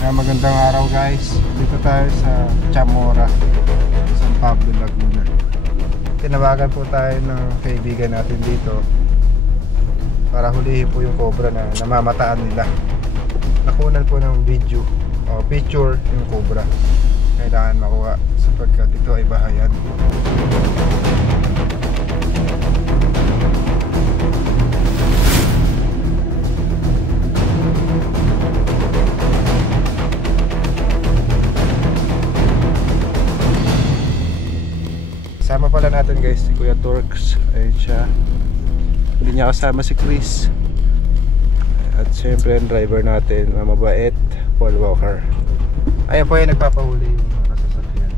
Magandang araw guys. Dito tayo sa Chamora, San Pablo, Laguna. Tinawagan po tayo ng kaibigan natin dito para hulihin po yung cobra na namamataan nila. Nakunan po ng video o picture yung cobra. Kailangan makuha sapagkat ito ay bahayan. Kasama pala natin guys si Kuya Torx. Ayun siya. Hindi niya kasama si Chris. At syempre ang driver natin, mabait, Paul Walker. Ayan po yung nagpapahuli yung mga sasakyan.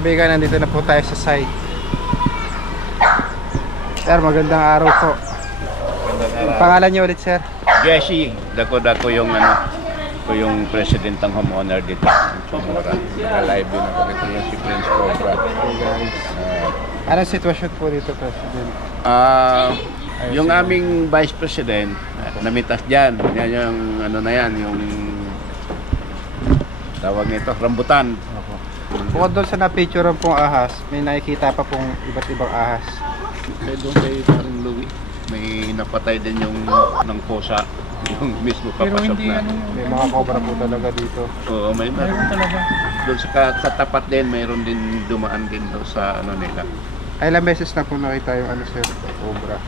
Kaibigan, nandito na po tayo sa site. Sir, magandang araw po. Magandang araw. Pangalan niyo ulit, sir? Jesse, dako yung ko yung president ng homeowner dito ng Chamora. Naka-live din ako dito yung si Prince Cobra. Okay, guys. Anong sitwasyon po dito, President? Yung aming vice president, namitas dyan. Yan yung yung tawag nito, rambutan. Bukod doon sa na-picturean pong ahas, may nakikita pa pong iba't ibang ahas. Kaya doon kay Paring Louie, may napatay din yung ng pusa, yung mismo papasok na. May mga cobra po talaga dito. Oo, may meron talaga. Doon sa tapat din, mayroon din dumaan din doon sa nila. Ay, ilang beses na po nakita yung sir, cobra.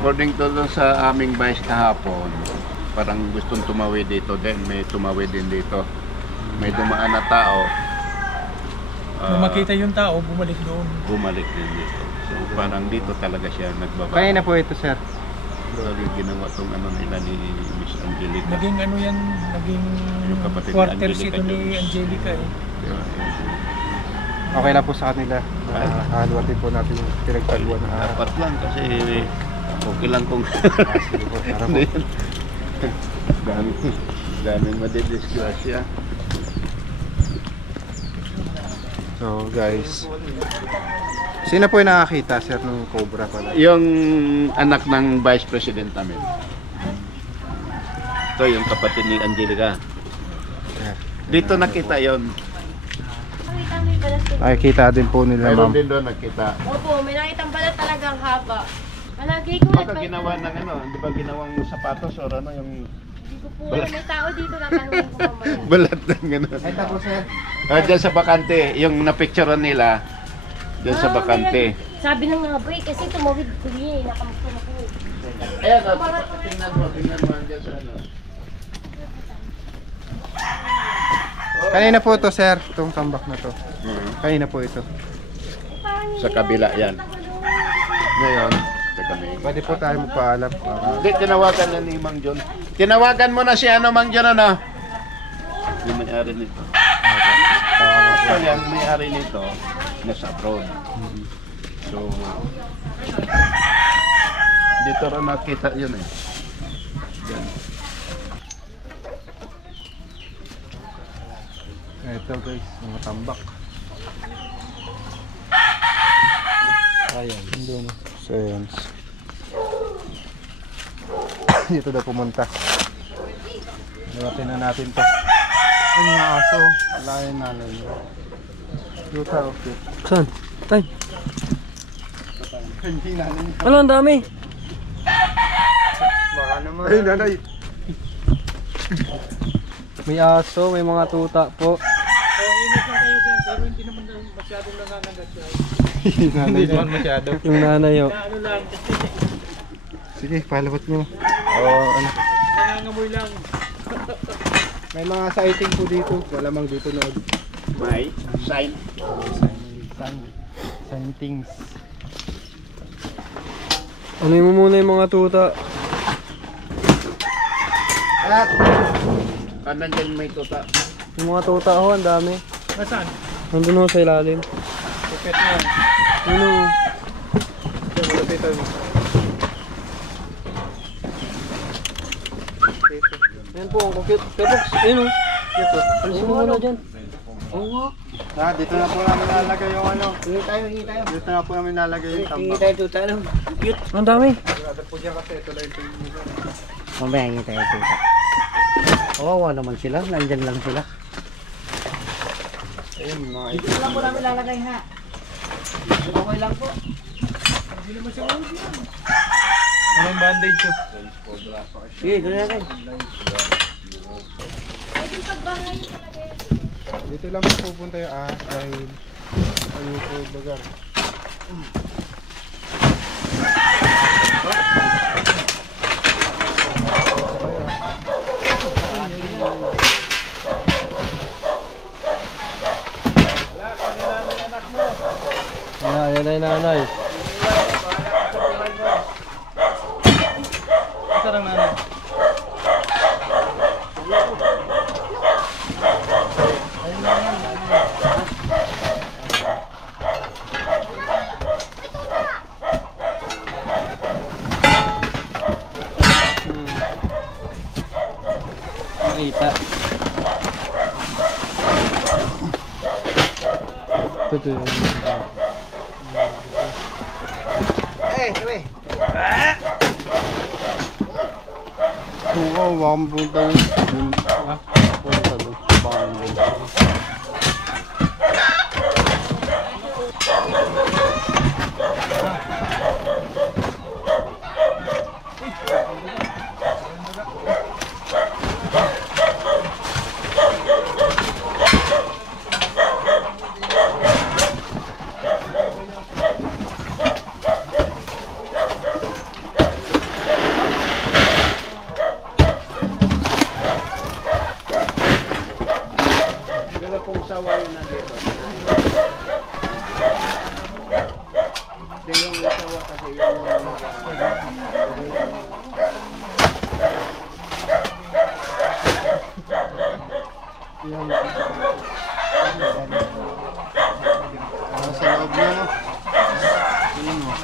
According to doon sa aming vice kahapon, parang gustong tumawid dito din, may tumawid din dito. May dumaan na tao. Nung makita yung tao, bumalik doon. Bumalik din dito. So parang dito talaga siya nagbaba. Kanina po ito, sir. Sorry, ginawa tong nila ni Miss Angelica. Naging naging Yung kapatid ni quarter Angelica seat ni Jones. Angelica eh. Diba? Okay lang po sa kanila. Haluatin po natin yung pinagtaluan ng ahas. Dapat lang kasi okay lang kung Sige po, tara po. daming madidisgrasya. So guys, sino po yung nakakita, sir, ng cobra pala? Yung anak ng vice president namin. Ito yung kapatid ni Angelica. Dito nakita yon. Nakikita din po nila, Mayroon ma'am. din doon nakita. Opo, may nakitang balat talagang haba. Malagi ko Baka ginawa ng di ba ginawang sapatos o yung Hindi ko po alam, may tao dito na tanongin ko mamaya. balat ng gano'n. Ay, tapos, sir. Diyan sa bakante, yung napicturean nila, diyan sa bakante. Sabi ng nga break kasi tumawid ko niya, nakamusta na ko. Ayan, tingnan mo dyan sa Kanina po ito, sir, itong tambak na to. Kanina po ito. Sa kabila yan. Ngayon, sa kami. Pwede po tayo magpaalam. Hindi, tinawagan na ni Mang John. Tinawagan mo na si Mang John, yung may-ari nito. Actually, ang may-ari nito, nasa abroad. So, dito rin nakita yun eh. Yan. Ito guys, mga tambak. Ayan, doon. So, ayan. Dito daw pumunta. Dawatin na natin to. Ay, mga aso. Wala yung nanay niya. Duta, okay. Saan? Tay. Hindi nanay niya. Ano, ang dami. Baka naman. Ay, nanay. May aso, may mga tuta po. Init lang kayo dyan, pero hindi naman masyadong nangangagat siya. Nanay niya. masyado. Yung nanay, oh. Ano lang, Sige, palawat nyo. Ano. nangangamoy lang. May mga sighting po dito. Malamang dito na. May sign. Sightings. Ano mo muna yung mga tuta? At Kanan dyan may tuta. Yung mga tuta ho, ang dami. Nasaan? Nandun ho sa ilalim. Pipet mo. Ano? Ayan po, cute. Kabox, ayun o. Alisin mo muna dyan. Dito na po namin lalagay yung ano. Hingi tayo. Dito na po namin lalagay yung tambak. Cute. Ang dami. Sigurado po dyan kasi ito lang ito yung Mamaya hingi tayo tuta. Kawawa naman sila. Nandyan lang sila. ayun mga ito. Ito lang po namin lalagay ha. Okay lang po. Anong bandage yun? Sige, ito na natin. Pwede pagbahay talaga yun. Dito lang po pupunta yung dahil ano po lugar. Ayan na yung nanay. Ito lang namin. Makita. Ito yun. Oo, baka punta yun. Punta doon. Baka Pero kung sawa yun nandito. Hindi yung sawa kasi yung nasa loob na, no? Ayun, no?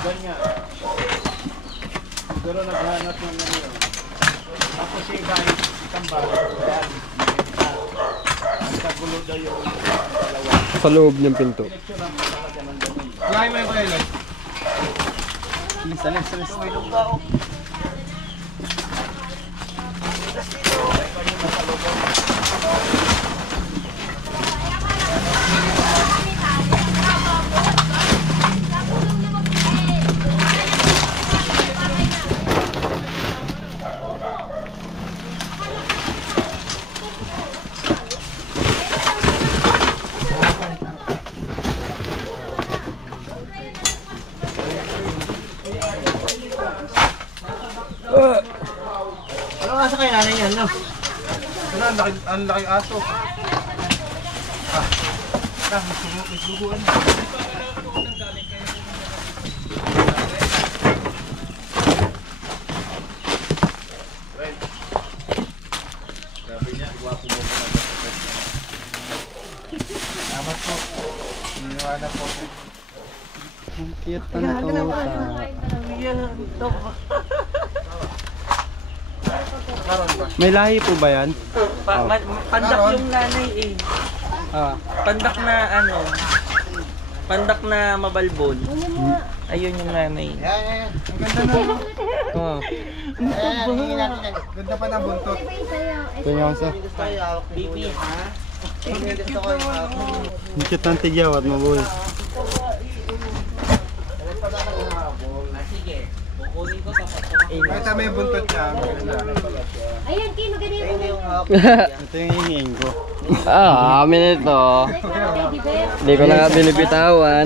ganyan. Pero naghanap ng ano yun. Tapos si Ivan, itambal. Yan. Ang kagulo daw yung dalawa. Sa loob ng pinto. Kaya mo yung kayo. Salis. May lupa o. Ano asa kayo nanay yan, no? Ano, ang laki aso. May suguan. Sabi niya, iwapo mo muna. Salamat po. Iniwanan po. Ang cute ng tuta. May lahi po ba yan? Pandak yung nanay eh. Ah, Pandak na ano. Pandak na mabalbon. Ayun yung nanay. Yan. Ang ganda na. oh. Ganda pa ng buntot. Kunyansa. Baby ha? Ang cute ng tigyawat mo, boy. Sige. Kukunin ko tapos. Makita mo yung buntot niya. Ang ganda. Ayan, Kim, magaling mo. Ito yung hingin ko. Amin ito. Teddy bear. Hindi ko na nga binibitawan.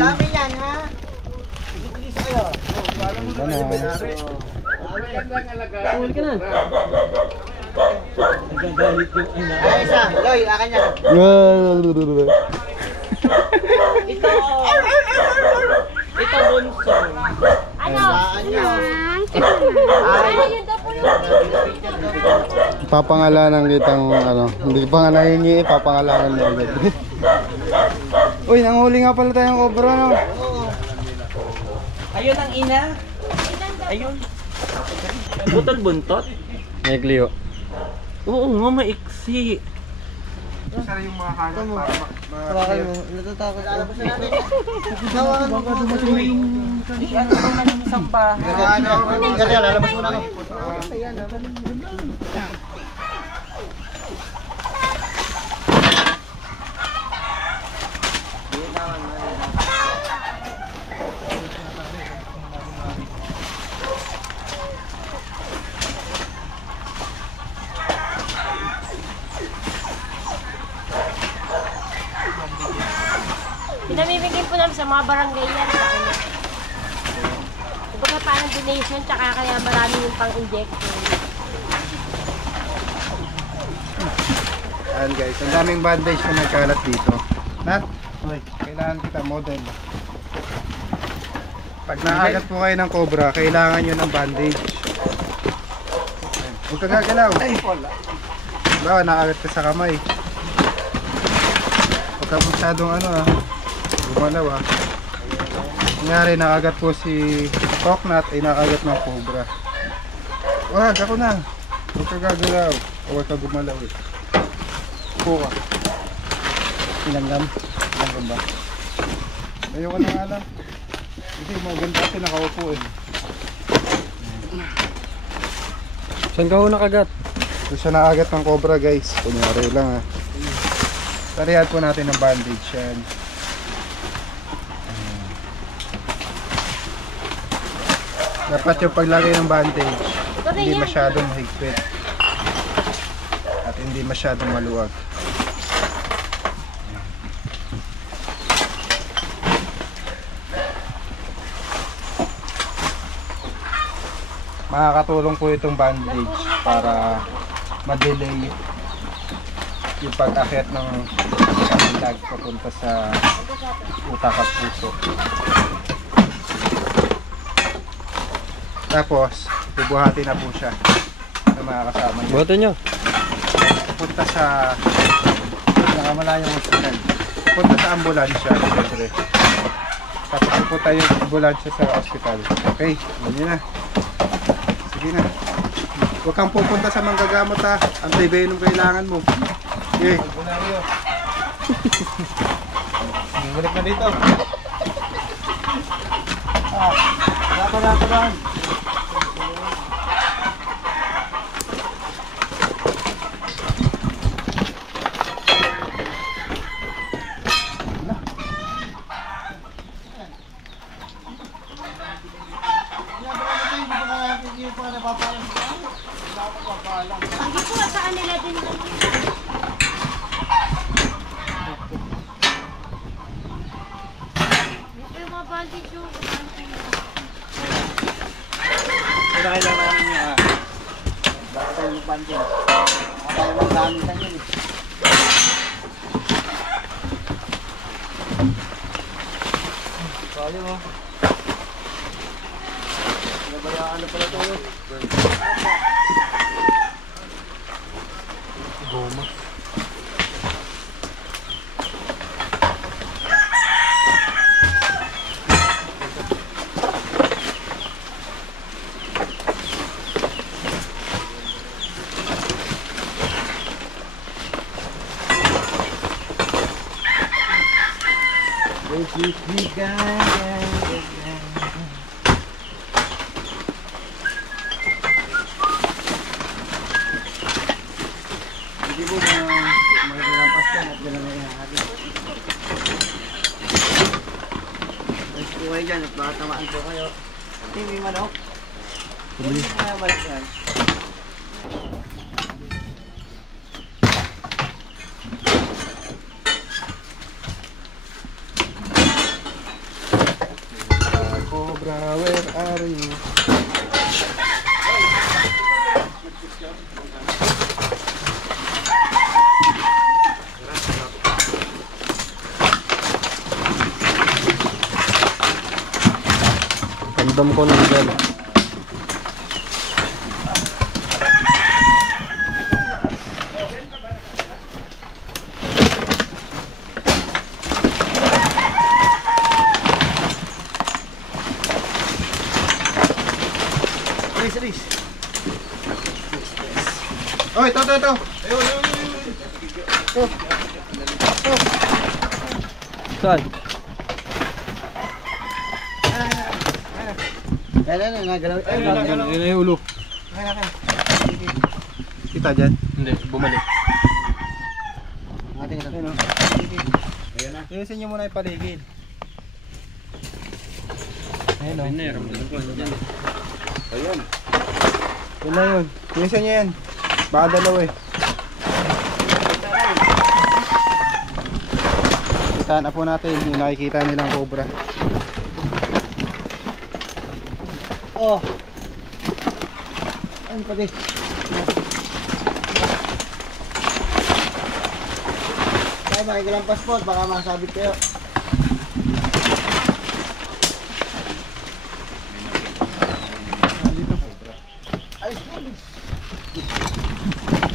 Ito bunso. Ano? Ano yun daw po yung... Papangalanan kitang ano, hindi pa nga nahingi, papangalanan mo agad. Uy, nanghuli nga pala tayong cobra, no? Ayun ang ina. Ayun. Butol buntot? May Clio. Oo nga, maiksi. Sana yung mga kagat para Natatakot ko. Ano naman yung isang pa? lalabas mo na ako. Pinamimigay po namin sa mga barangay yan sa kanya. Kumbaga parang donation, tsaka kaya marami yung pang-injection. Ayan guys, ang daming bandage na nagkalat dito. Nat, kailangan kita model. Pag nakagat po kayo ng cobra, kailangan nyo ng bandage. Huwag ka gagalaw. Bawa, nakagat ka sa kamay. Huwag ka masyadong gumalaw ah. Nangyari, nakagat po si Cocknut ay nakagat ng cobra. Wag, ako na. Huwag ka gagalaw. Huwag ka gumalaw eh. Puka. Ilanggam. Ilanggam ba? Ayoko na nga lang. Kasi maganda kasi nakaupo eh. Saan ka ho nakagat? Ito siya nakagat ng cobra guys. Kunyari lang ha. Tarihan po natin ng bandage yan. Dapat yung paglagay ng bandage, hindi masyadong mahigpit. At hindi masyadong maluwag. Makakatulong po itong bandage para ma-delay yung pag-akyat ng lag papunta sa utak at puso. Tapos, bubuhati na po siya sa mga kasama niya. Buhatin nyo. Punta sa nakamalayang hospital. Punta sa ambulansya, siyempre. Tapos pupunta yung ambulansya sa hospital. Okay, yun na. Sige na. Huwag kang pupunta sa manggagamot ha. Antivenom kailangan mo. Okay. Balik na dito. Dapat. Hindi po, sa kanila din. Ito yung mga bandage yung Kailangan namin niya. Bakit tayo mag-banding? Baka tayo mag-gamitan yun eh. Kaya mo. Nabayaan na pala tayo. Goma. Hindi po maglalampas yan at dala na ihahati. Ayos po kayo dyan at baka tamaan po kayo. Hindi manok. Hindi po kaya balik yan. Cobra, where are you? Tandam ko ng dyan. Alis. Oh, ito. Saan? Yan, nagalaw. Yun na yung ulo. Kita dyan. Hindi, bumalik. Ating ito. Ilisin nyo muna yung paligid. Ayun o. Ayun. Yun na yun. Ilisin nyo yan. Baka dalawa eh. Kita na po natin yung nakikita nilang cobra. Oh. Ano pa din? Kaya makikilampas po, baka masabit kayo. Ayos po.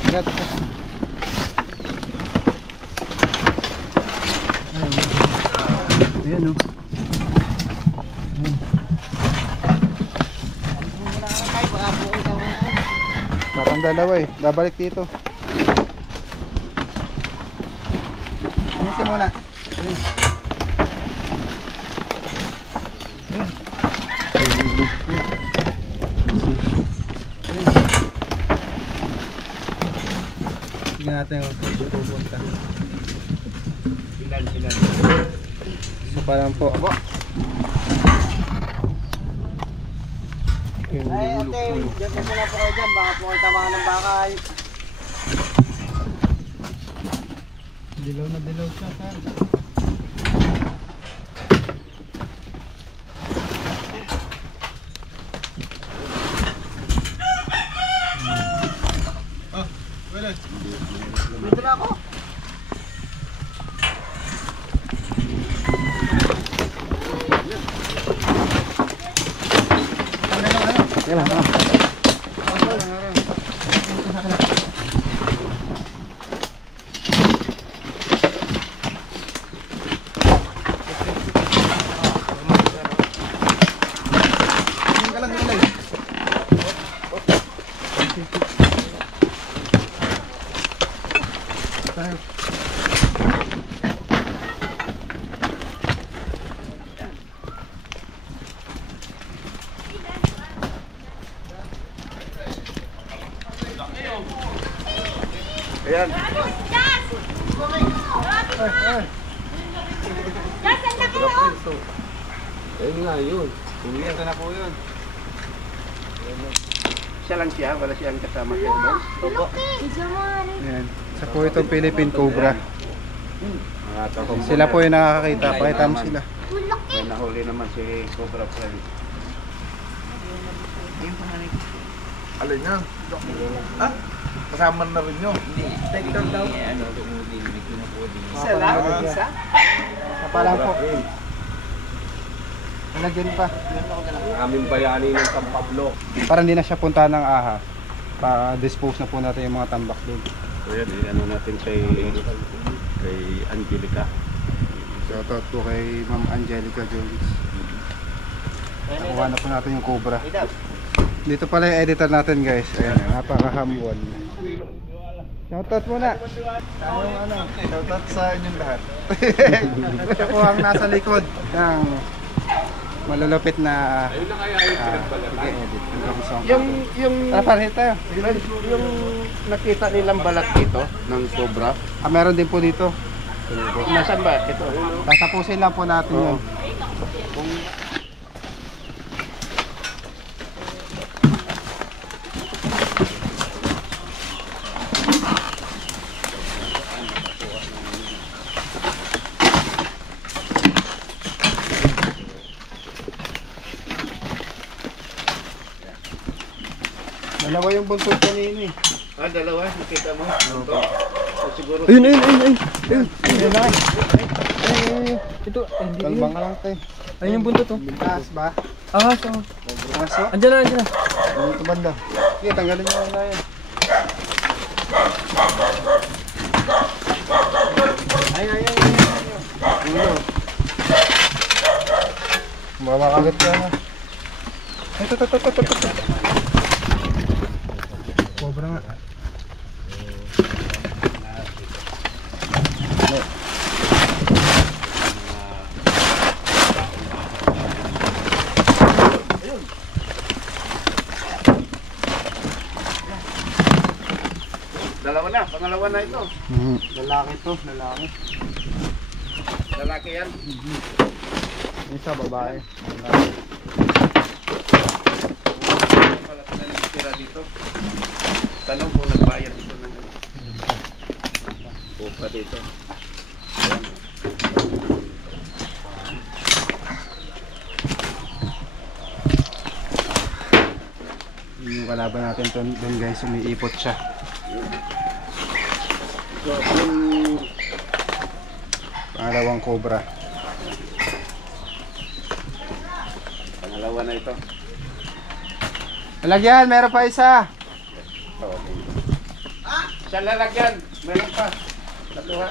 Ingat. Ayan o. Parang dalawa eh. Babalik dito. Inisin muna. Tignan natin kung pupunta. Ilan. So parang po. Ay, ate, dyan po muna po kayo dyan. Baka po kayo tamaan ng bakay. Dilaw na dilaw siya. Dito na ako. Kailan na. Ayan. Ayun nga yun. Ito na po yun. Siya lang siya, wala siyang kasama siya doon. Opo. Ayan. Isa po itong Philippine Cobra. Mga takong Sila po yung nakakakita. Pakita mo sila. May nahuli naman si Cobra Friend. Alin yan? Ah? Kasama na rin yun. Isa lang? Isa? Kapalang po. Nalagyan pa. Aming bayani ng San Pablo. Para hindi na siya punta ng ahas. Pa-dispose na po natin yung mga tambak doon. So yan, ano natin kay Angelica. Shoutout po kay Ma'am Angelica Jones. Nakuha na po natin yung cobra. Dito pala yung editor natin guys. Ayan, napaka-humble. Shoutout muna. Shoutout sa inyong lahat. Ito po ang nasa likod ng malulupit na Yung Parehit tayo. yung nakita nilang balat dito ng cobra. Meron din po dito. Nasaan ba? Ito. Tatapusin lang po natin yun. Dalawa yung buntot kanina eh. Dalawa. Nakita mo? Siguro. Ayun. Ayun lang. Ito, hindi. Kalbang ka lang tayo. Ayun yung buntot oh. Taas ba? Ah, so. Aso? Andiyan na. Dito banda. Sige, tanggalin nyo lang na yan. Ay. Ulo. Makagat ka na. Ito. Cobra nga. Dalawa na. Pangalawa na ito. Lalaki to, lalaki. Lalaki yan. Isa babae. Wala ka na nagtira dito. Tanong kung nagbayad ito ng upa dito. Yung kalaban natin doon guys, umiipot siya. So, yung Pangalawang cobra. pangalawa na ito. Lalagyan, meron pa isa. Sa lalagyan, meron pa. Natuwa.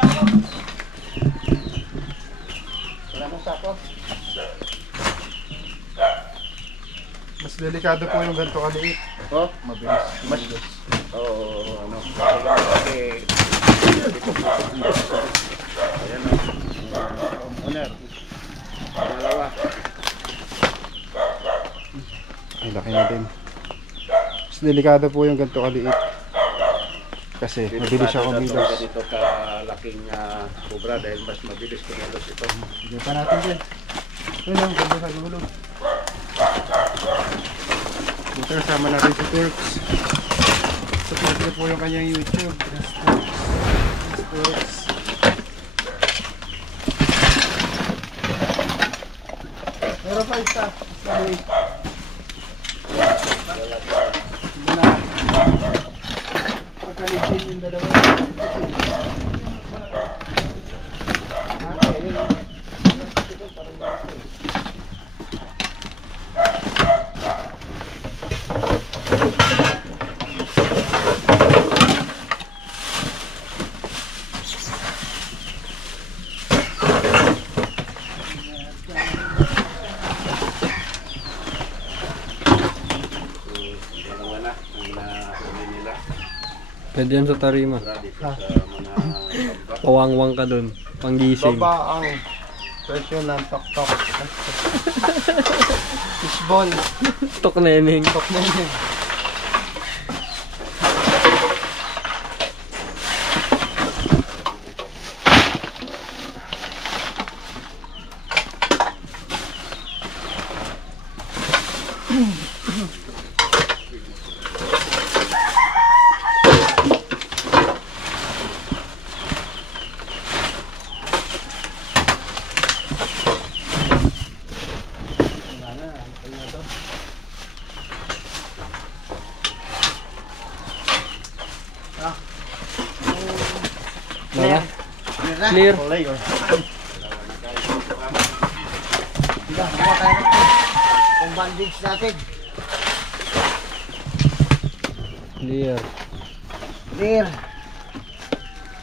Wala mo sako. Mas delikado po yung ganito kaliit. Oh, Mabilis. mas ano. Okay. Ayan o. Owner. Pangalawa. Ay, laki na din. Mas delikado po yung ganito kaliit. Kasi mabilis siya kumilos. Dito kalaking cobra dahil mas mabilis kumilos ito. Bigyan pa natin din. Yun lang, ganda sa gulo. Dito kasama natin si Turks. Support niyo po yung kanyang YouTube. Turks. Meron pa isa. Sorry. Hindi na. Pagkaligin yung dalawa. Dalawa na ang nahuli nila. Pwede yan sa tarima. Dito sa mga bamba. Pawangwang ka dun. Panggising. Baba ang presyo ng tok-tok. Fishball. Tok neneng. Tok na yun. Wala. Clear na. Clear. Kulay oh. Diba, kuha tayo ng yung bandage natin. Clear. Clear.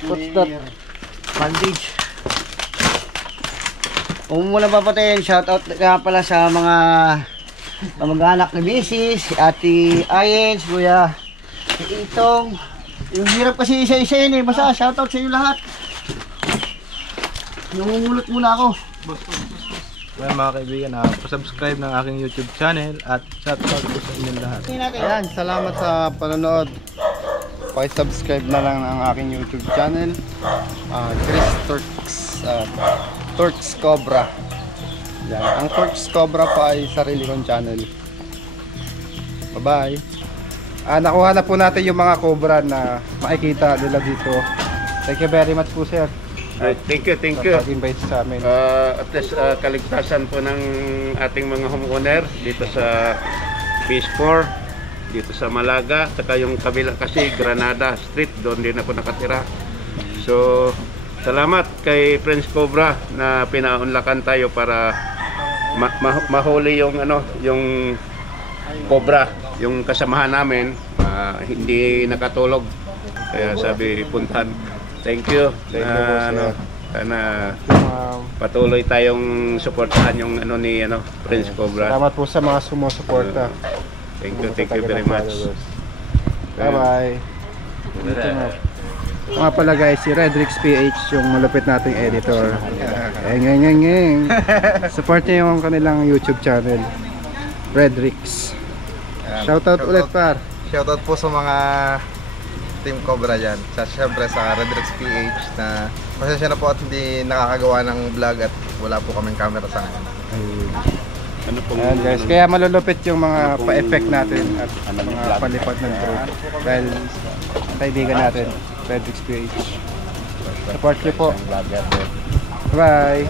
What's that? Bandage. Kung muna papatayin, shoutout nga pala sa mga kamag-anak ni Mrs. Si Ate Ayens, Kuya si Itong, Yung hirap kasi isa-isayin eh. Basta shoutout sa inyo lahat. Namumulot muna ako. Well, mga kaibigan, pa-subscribe ng aking YouTube channel at shoutout po sa inyong lahat. Ayan, salamat sa panonood. Paki-subscribe na lang ng aking YouTube channel. Chris Turks Cobra. Yan. Ang Turks Cobra pa ay sarili kong channel. Bye-bye. Nakuha na po natin yung mga cobra na makikita nila dito. Thank you very much po, sir. Thank you. Sa pag-invite sa amin. At least kaligtasan po ng ating mga homeowner dito sa Phase 4, dito sa Malaga, saka yung kabila kasi Granada Street, doon din ako nakatira. So, salamat kay Prince Cobra na pinaunlakan tayo para mahuli yung yung cobra, yung kasamahan namin, hindi nakatulog. Kaya sabi puntahan. Thank you. Thank you po, sir. Sana patuloy tayong suportahan yung ni Prince Cobra. Salamat po sa mga sumusuporta. Thank you very much. Bye-bye. Dito na. Mga pala guys, si Redrix PH yung malupit nating editor. Engeng. Support niyo yung kanilang YouTube channel, Redrix. Shoutout ulit, par. Shoutout po sa mga Team Cobra dyan. Siyempre sa Redrix PH na pasensya na po at hindi nakakagawa ng vlog at wala po kaming camera sa ngayon. Ayan guys, kaya malulupit yung mga pa-effect natin at mga palipad ng drone. Dahil kaibigan natin, Redrix PH. Support niyo po. Bye!